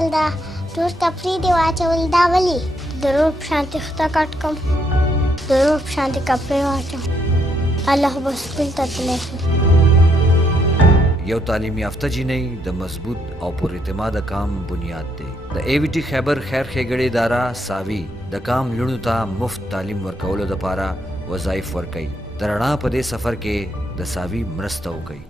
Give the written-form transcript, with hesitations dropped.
کتل دا تور تفریح دې واچول دا ولې د روب شانتې خطه کټ کړم د روب شانتې کپړې واچوم الله به سکول ته تللی شي. یو تعلیم یافته جینۍ د مضبوط او پر اعتماد کام بنیاد دی. د AVT خیبر خیر ښېګړې اداره ساوي د کام لوڼو ته مفت تعلیم ورکولو دپاره وظایف ورکوي. د رڼا په دې سفر کې د ساوي مرسته وکړئ.